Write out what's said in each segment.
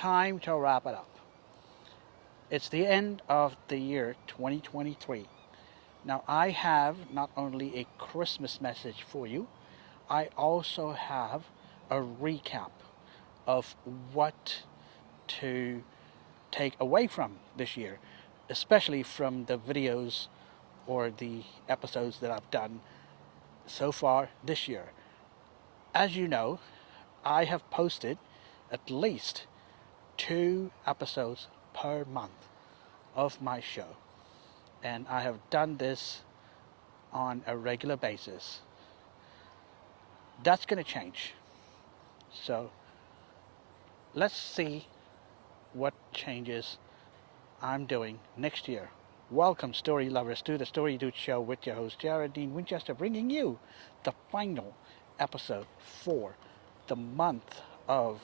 time to wrap it up. It's the end of the year 2023. Now, I have not only a Christmas message for you, I also have a recap of what to take away from this year, especially from the videos or the episodes that I've done so far this year. As you know, I have posted at least 2 episodes per month of my show, and I have done this on a regular basis. That's going to change. So let's see what changes I'm doing next year. Welcome, story lovers, to the Story Dude Show with your host, Jared Dean Winchester, bringing you the final episode for the month of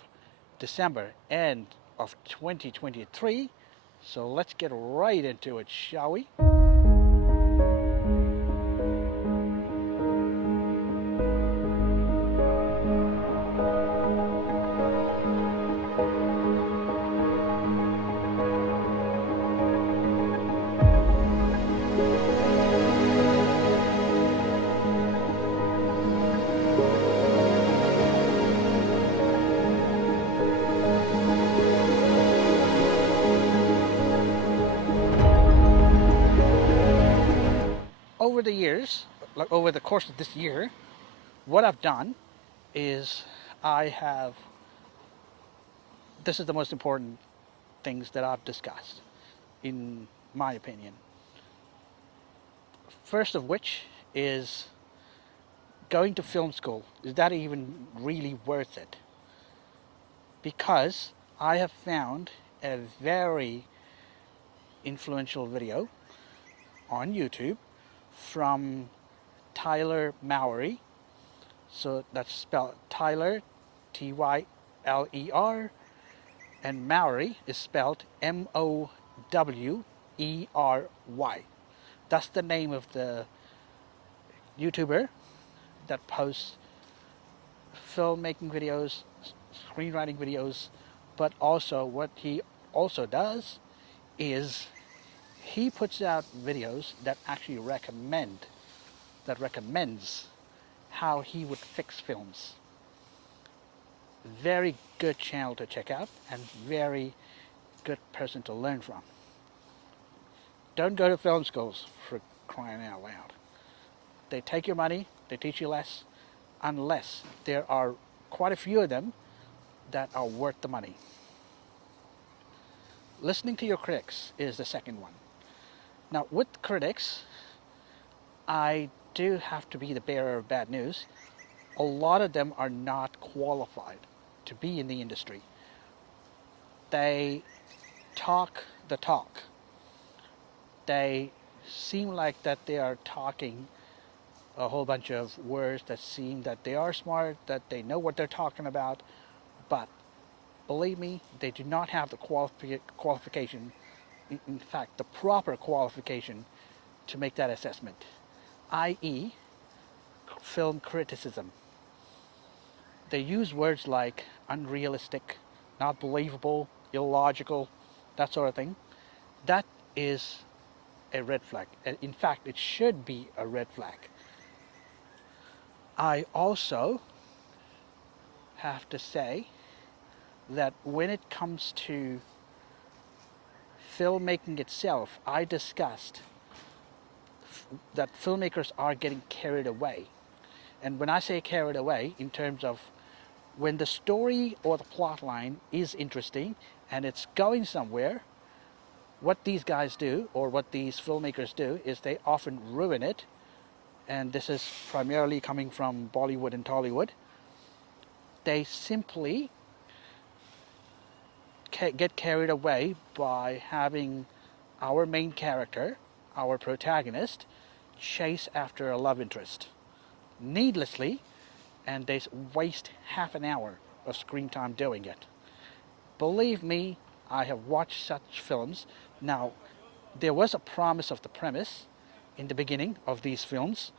December and of 2023. So let's get right into it, shall we? Over the years, like over the course of this year, what I've done is I have, this is the most important things that I've discussed, in my opinion. First of which is going to film school. Is that even really worth it? Because I have found a very influential video on YouTube from Tyler Mowry. So that's spelled Tyler, Tyler, and Mowry is spelled Mowry. That's the name of the YouTuber that posts filmmaking videos, screenwriting videos, but also what he also does is he puts out videos that actually recommends how he would fix films. Very good channel to check out and very good person to learn from. Don't go to film schools, for crying out loud. They take your money, they teach you less, unless there are quite a few of them that are worth the money. Listening to your critics is the second one. Now, with critics, I do have to be the bearer of bad news. A lot of them are not qualified to be in the industry. They talk the talk. They seem like that they are talking a whole bunch of words that seem that they are smart, that they know what they're talking about, but believe me, they do not have the qualification, in fact, the proper qualification to make that assessment, i.e., film criticism. They use words like unrealistic, not believable, illogical, that sort of thing. That is a red flag. In fact, it should be a red flag. I also have to say that when it comes to filmmaking itself, I discussed that filmmakers are getting carried away. And when I say carried away, in terms of when the story or the plot line is interesting and it's going somewhere, what these guys do, or what these filmmakers do, is they often ruin it. And this is primarily coming from Bollywood and Tollywood. They simply get carried away by having our main character, our protagonist, chase after a love interest needlessly, and they waste half an hour of screen time doing it. Believe me, I have watched such films. Now, there was a promise of the premise in the beginning of these films,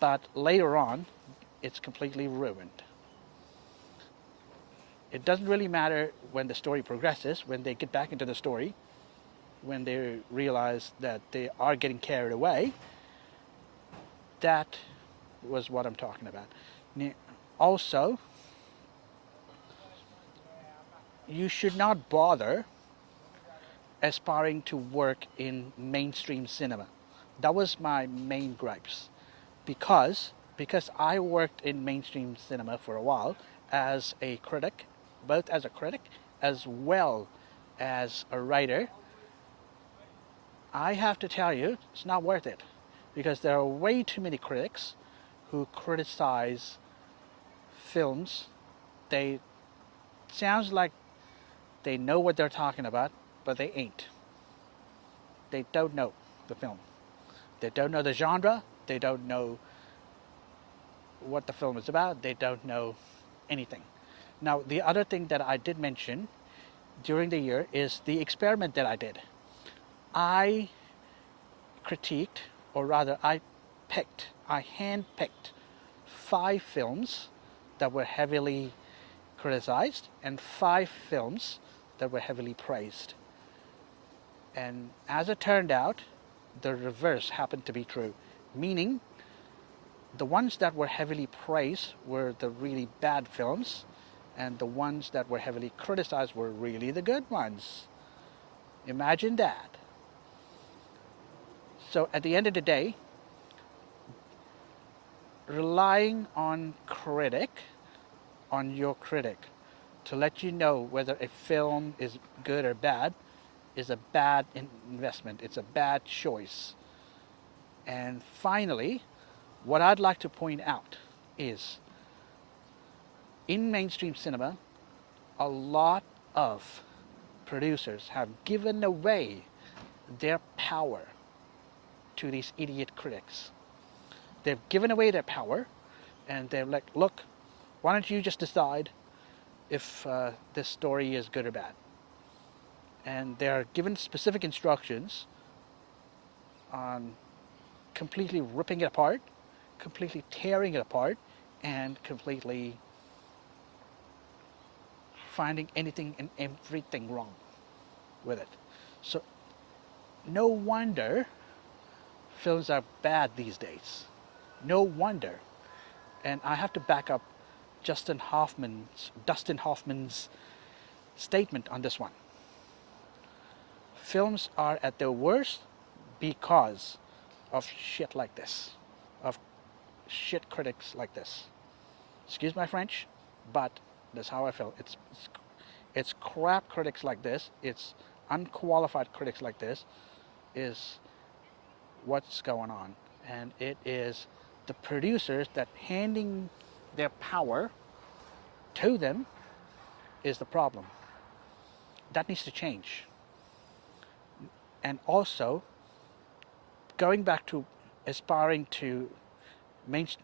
but later on, it's completely ruined. It doesn't really matter when the story progresses, when they get back into the story, when they realize that they are getting carried away. That was what I'm talking about. Also, you should not bother aspiring to work in mainstream cinema. That was my main gripes. Because I worked in mainstream cinema for a while as a critic, both as a critic as well as a writer. I have to tell you, it's not worth it, because there are way too many critics who criticize films. They sounds like they know what they're talking about, but they ain't. They don't know the film. They don't know the genre. They don't know what the film is about. They don't know anything. Now, the other thing that I did mention during the year is the experiment that I did. I critiqued, or rather, I handpicked 5 films that were heavily criticized and 5 films that were heavily praised. And as it turned out, the reverse happened to be true, meaning the ones that were heavily praised were the really bad films, and the ones that were heavily criticized were really the good ones. Imagine that. So at the end of the day, relying on your critic, to let you know whether a film is good or bad is a bad investment. It's a bad choice. And finally, what I'd like to point out is in mainstream cinema, a lot of producers have given away their power to these idiot critics. They've given away their power, and they're like, look, why don't you just decide if this story is good or bad? And they're given specific instructions on completely ripping it apart, completely tearing it apart, and completely finding anything and everything wrong with it. So no wonder films are bad these days. No wonder. And I have to back up Dustin Hoffman's statement on this one. Films are at their worst because of shit like this, of shit critics like this. Excuse my French, but that's how I feel. It's crap critics like this. It's unqualified critics like this is what's going on, and it is the producers that handing their power to them is the problem. That needs to change. And also, going back to aspiring to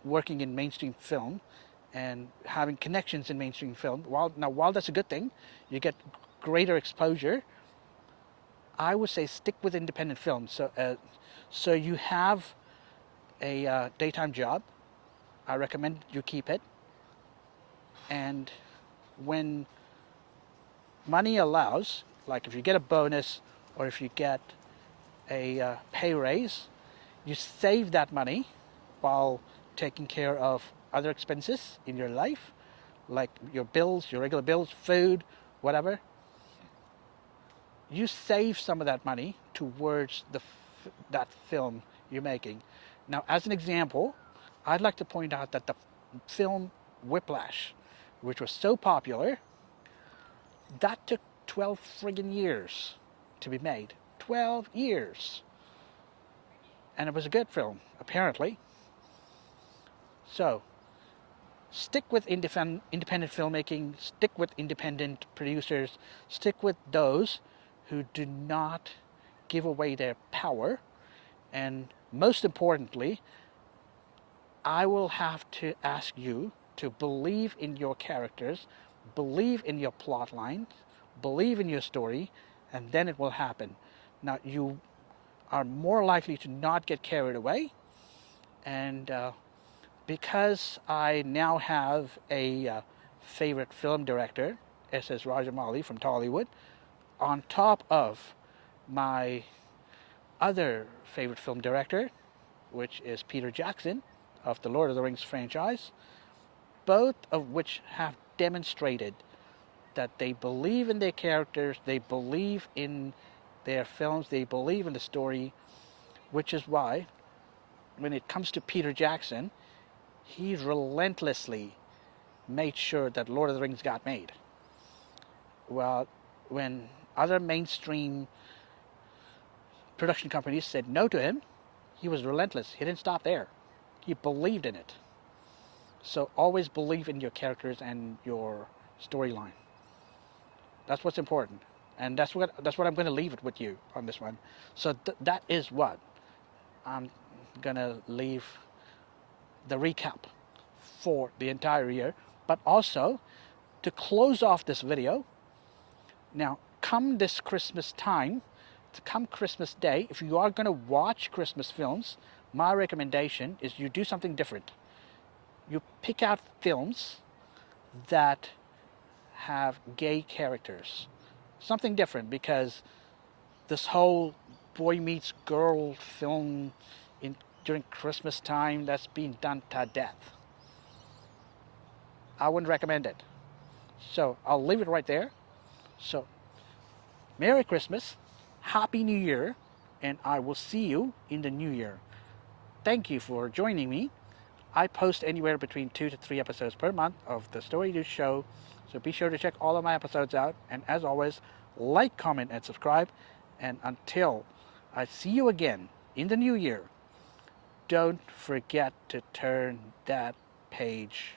working in mainstream film and having connections in mainstream film, while that's a good thing, you get greater exposure. I would say stick with independent film. So you have a daytime job. I recommend you keep it. And when money allows, like if you get a bonus or if you get a pay raise, you save that money while taking care of other expenses in your life, like your bills, your regular bills, food, whatever. You save some of that money towards that film you're making. Now, as an example, I'd like to point out that the film Whiplash, which was so popular, that took 12 friggin' years to be made. 12 years. And it was a good film, apparently. So, stick with independent filmmaking, stick with independent producers, stick with those who do not give away their power, and most importantly, I will have to ask you to believe in your characters, believe in your plot lines, believe in your story, and then it will happen. Now, you are more likely to not get carried away, and because I now have a favorite film director, S.S. Rajamouli from Tollywood, on top of my other favorite film director, which is Peter Jackson of the Lord of the Rings franchise, both of which have demonstrated that they believe in their characters, they believe in their films, they believe in the story, which is why, when it comes to Peter Jackson, he relentlessly made sure that Lord of the Rings got made. Well, when other mainstream production companies said no to him, he was relentless. He didn't stop there. He believed in it. So always believe in your characters and your storyline. That's what's important, and that's what I'm going to leave it with you on this one. So that is what I'm going to leave the recap for the entire year, but also to close off this video. Now, come this Christmas time, to come Christmas Day, if you are going to watch Christmas films, my recommendation is you do something different. You pick out films that have gay characters. Something different, because this whole boy meets girl film during Christmas time, that's being done to death. I wouldn't recommend it. So I'll leave it right there. So Merry Christmas, Happy New Year, and I will see you in the new year. Thank you for joining me. I post anywhere between 2 to 3 episodes per month of the Story News Show, so be sure to check all of my episodes out. And as always, like, comment, and subscribe. And until I see you again in the new year, don't forget to turn that page.